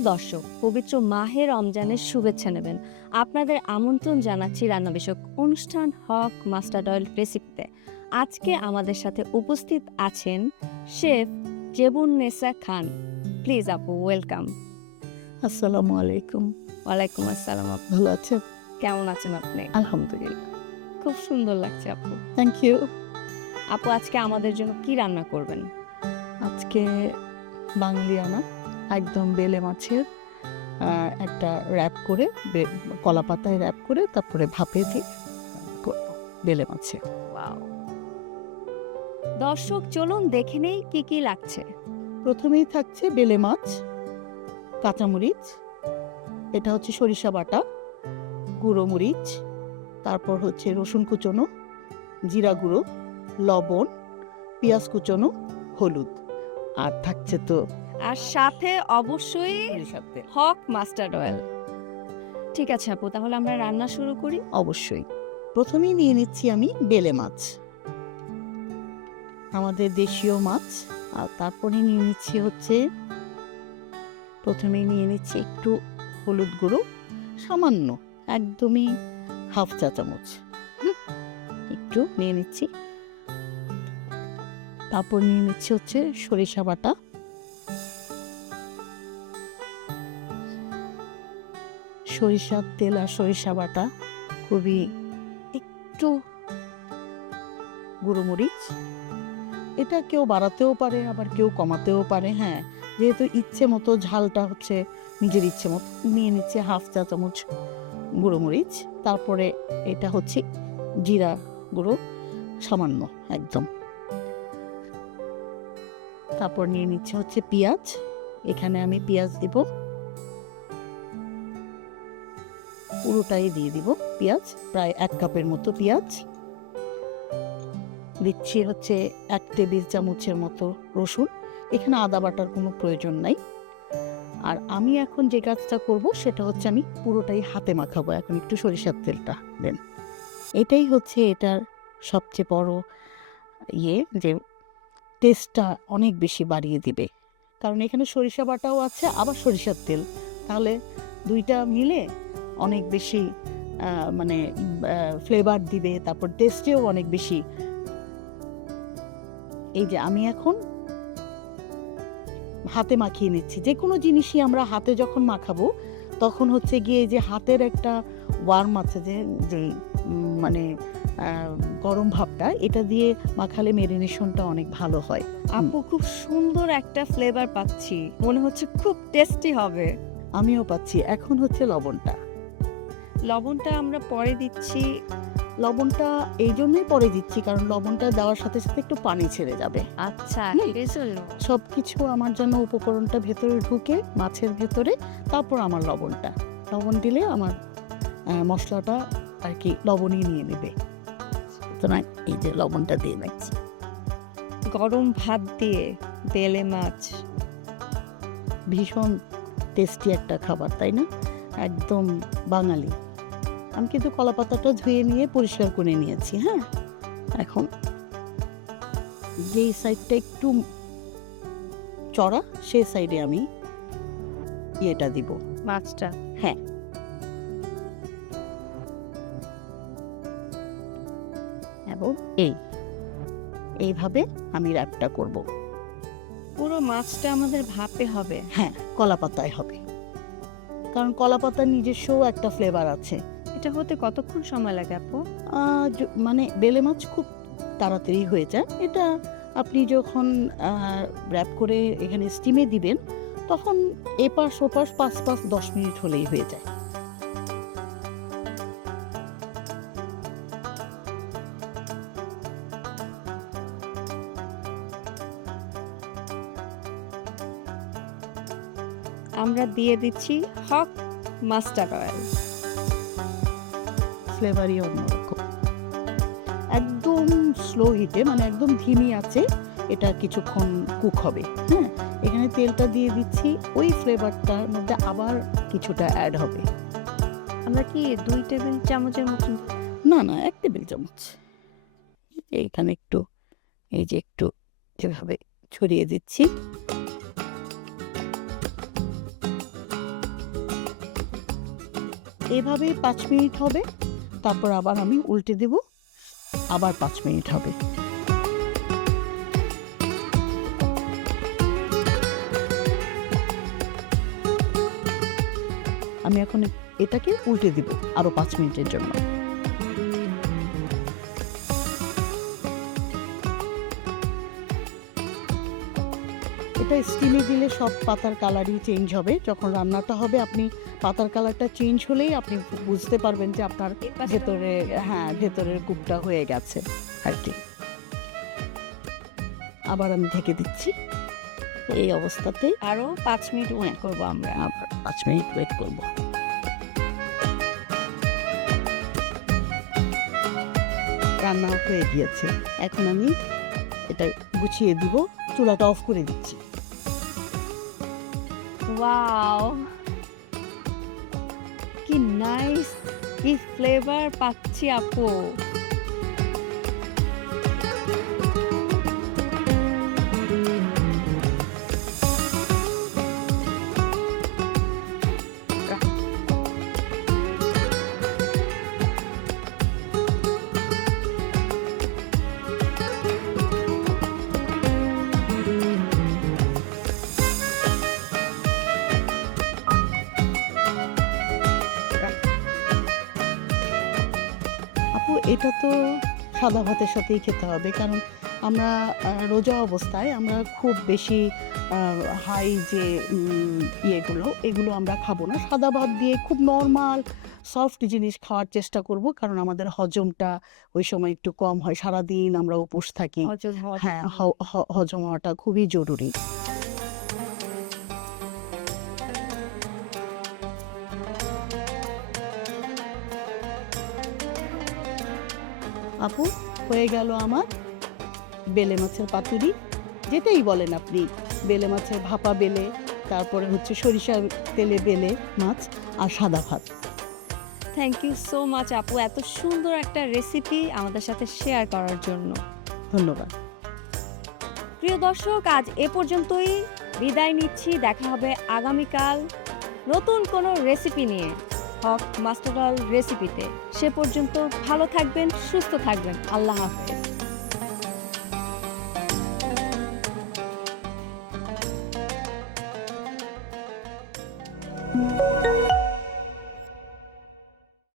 প্রিয় দর্শক, পবিত্র মাহে রমজানের শুভেচ্ছা নেবেন। আপনাদের আমন্ত্রণ জানাচ্ছি রান্না বিষয়ক অনুষ্ঠান হক মাস্টার্ড অয়েল রেসিপিতে। আজকে আমাদের সাথে উপস্থিত আছেন শেফ জেবুন্নেসা খান। প্লিজ আপু, ওয়েলকাম। আসসালামু আলাইকুম। ওয়ালাইকুম আসসালাম আপু। ভালো আছেন? কেমন আছেন আপনি? আলহামদুলিল্লাহ। খুব সুন্দর লাগছে আপু। Thank you. আপু, আজকে আমাদের জন্য কি রান্না করবেন? আজকে বাঙালিয়ানা একদম বেলে মাছের একটা র্যাপ করে কলা পাতায় র্যাপ করে তারপরে ভাপে দিয়ে করব বেলে মাছের। ওয়াও! দর্শক চলুন দেখে নেই কি কি লাগছে। প্রথমেই থাকছে বেলে মাছ, কাঁচামরিচ, এটা হচ্ছে সরিষা বাটা, গুঁড়ো মরিচ, তারপর হচ্ছে রসুন কুচনো, জিরা গুঁড়ো, লবণ, পেঁয়াজ কুচনো, হলুদ, আর থাকছে তো আর সাথে অবশ্যই সরিষার তেল। হক মাস্টার্ড অয়েল। ঠিক আছে আপু, তাহলে আমরা রান্না শুরু করি। অবশ্যই প্রথমেই নিয়ে নিচ্ছি আমি বেলে মাছ, আমাদের দেশীয় মাছ। আর তারপরে নিয়ে নিচ্ছি হচ্ছে প্রথমেই নিয়ে নিচ্ছি একটু হলুদ গুঁড়ো, সামান্য, একদমই হাফ চা চামচ একটু নিয়ে নিচ্ছি। তারপর নিয়ে নিচ্ছি হচ্ছে সরিষা বাটা, সরিষার তেল আর সরিষা বাটা, খুবই একটু গুঁড়ো মরিচ, এটা কেউ বাড়াতেও পারে আবার কেউ কমাতেও পারে। হ্যাঁ, যেহেতু ইচ্ছে মতো ঝালটা হচ্ছে নিজের ইচ্ছে মতো নিয়ে নিচ্ছে হাফ চা চামচ গুঁড়ো মরিচ। তারপরে এটা হচ্ছে জিরা গুঁড়ো সামান্য একদম। তারপর নিয়ে নিচ্ছে হচ্ছে পেঁয়াজ, এখানে আমি পেঁয়াজ দিব, পুরোটাই দিয়ে দিব পেঁয়াজ, প্রায় 1 কাপের মতো পেঁয়াজ দিচ্ছি। হচ্ছে 1 টেবিল চামচের মতো রসুন, এখানে আদা বাটার কোনো প্রয়োজন নাই। আর আমি এখন যে কাজটা করব সেটা হচ্ছে আমি পুরোটাই হাতে মাখাবো। এখন একটু সরিষার তেলটা দেন, এটাই হচ্ছে এটার সবচেয়ে বড় যে টেস্টটা অনেক বেশি বাড়িয়ে দিবে, কারণ এখানে সরিষা বাটাও আছে আবার সরিষার তেল, তাহলে দুইটা মিলে অনেক বেশি মানে ফ্লেভার দিবে, তারপর টেস্টেও অনেক বেশি। এই যে আমি এখন হাতে মাখিয়ে নিচ্ছি। যে কোনো জিনিসই আমরা হাতে যখন মাখাবো তখন হচ্ছে গিয়ে যে হাতের একটা ওয়ার্ম আছে, যে মানে গরম ভাবটা, এটা দিয়ে মাখালে মেরিনেশনটা অনেক ভালো হয়। আপু, খুব সুন্দর একটা ফ্লেভার পাচ্ছি, মনে হচ্ছে খুব টেস্টি হবে। আমিও পাচ্ছি। এখন হচ্ছে লবণটা, লবণটা আমরা পরে দিচ্ছি। লবণটা এই জন্যই পরে দিচ্ছি কারণ লবণটা দেওয়ার সাথে সাথে একটু পানি ছেড়ে যাবে। আচ্ছা, এজন্য সবকিছু আমার জন্য উপকরণটা ভেতরে ঢুকে মাছের ভেতরে, তারপর আমার লবণ দিলে আমার মশলাটা আর কি লবণই নিয়ে নেবে। সুতরাং এই যে লবণটা দিয়ে নিচ্ছি। গরম ভাত দিয়ে বেলে মাছ, ভীষণ টেস্টি একটা খাবার, তাই না? একদম বাঙালি। আমি কিন্তু কলা পাতাটা ধুয়ে নিয়ে পরিষ্কার করে নিয়েছি। হ্যাঁ, এখন যেই সাইডটা একটু চড়া সেই সাইডে আমি এটা দিব, মাছটা। হ্যাঁ, এবং এইভাবে আমি র্যাপটা করব। পুরো মাছটা আমাদের ভাপে হবে? হ্যাঁ, কলা পাতায় হবে, কারণ কলা পাতার নিজস্ব একটা ফ্লেভার আছে। এটা হতে কতক্ষণ সময় লাগে আপু? মানে বেলে মাছ খুব তাড়াতাড়ি হয়ে যায়। এটা আপনি যখন র্যাপ করে এখানে স্টিমে দিবেন তখন এপাশ ওপাশ 5-10 মিনিট হলেই হয়ে যায়। আমরা দিয়ে দিচ্ছি হক মাস্টার্ড অয়েল। ফ্লেভারই অন্যরকম। একদম স্লো হিটে, মানে একদম ধিমি আছে, এটা কিছুক্ষণ কুক হবে। হ্যাঁ, এখানে তেলটা দিয়ে দিচ্ছি, ওই ফ্লেভারটার মধ্যে আবার কিছুটা অ্যাড হবে। আমরা কি 2 টেবিল চামচের মতন? না, 1 টেবিল চামচ। এইখানে একটু এই যে একটু যেভাবে ছড়িয়ে দিচ্ছি। এভাবে 5 মিনিট হবে, তারপর আবার আমি উল্টে দেব, আবার 5 মিনিট হবে। আমি এখন এটাকে উল্টে দিব আরো 5 মিনিটের জন্য। এটা স্টিমে দিলে সব পাতার কালারই চেঞ্জ হবে। যখন রান্নাটা হবে আপনি পাতার কালারটা চেঞ্জ হলেই আপনি বুঝতে পারবেন যে আপনার ভেতরে, হ্যাঁ, ভেতরের কুকটা হয়ে গেছে আর কি। আবার আমি ঢেকে দিচ্ছি। এই অবস্থাতে আরো 5 মিনিট ওয়েট করবো আমরা। আবার 5 মিনিট ওয়েট করব। রান্না হয়ে গিয়েছে, এখন আমি এটা গুছিয়ে দিব, চুলাটা অফ করে দিচ্ছি। ওয়াও, কি নাইস, কি ফ্লেভার পাচ্ছি আপু। আপু এটা তো সাদা ভাতের সাথেই খেতে হবে, কারণ আমরা রোজা অবস্থায় আমরা খুব বেশি হাই যে এগুলো আমরা খাবো না। সাদা ভাত দিয়ে খুব নর্মাল সফট জিনিস খাওয়ার চেষ্টা করব, কারণ আমাদের হজমটা ওই সময় একটু কম হয়, সারাদিন আমরা উপোস থাকি। হজম হওয়ার হ্যাঁ, হজম হওয়াটা খুবই জরুরি। আপু হয়ে গেল আমার বেলে মাছের পাতুরি, যেটাই বলেন আপনি, বেলে মাছের ভাপা বেলে, তারপরে হচ্ছে সরিষার তেলে বেলে মাছ, আর সাদা ভাত। থ্যাংক ইউ সো মাচ আপু, এত সুন্দর একটা রেসিপি আমাদের সাথে শেয়ার করার জন্য। ধন্যবাদ। প্রিয় দর্শক, আজ এ পর্যন্তই, বিদায় নিচ্ছি। দেখা হবে আগামীকাল নতুন কোনো রেসিপি নিয়ে, হক মাস্টার ডয়েল রেসিপিতে। সে পর্যন্ত ভালো থাকবেন, সুস্থ থাকবেন। আল্লাহ হাফেজ।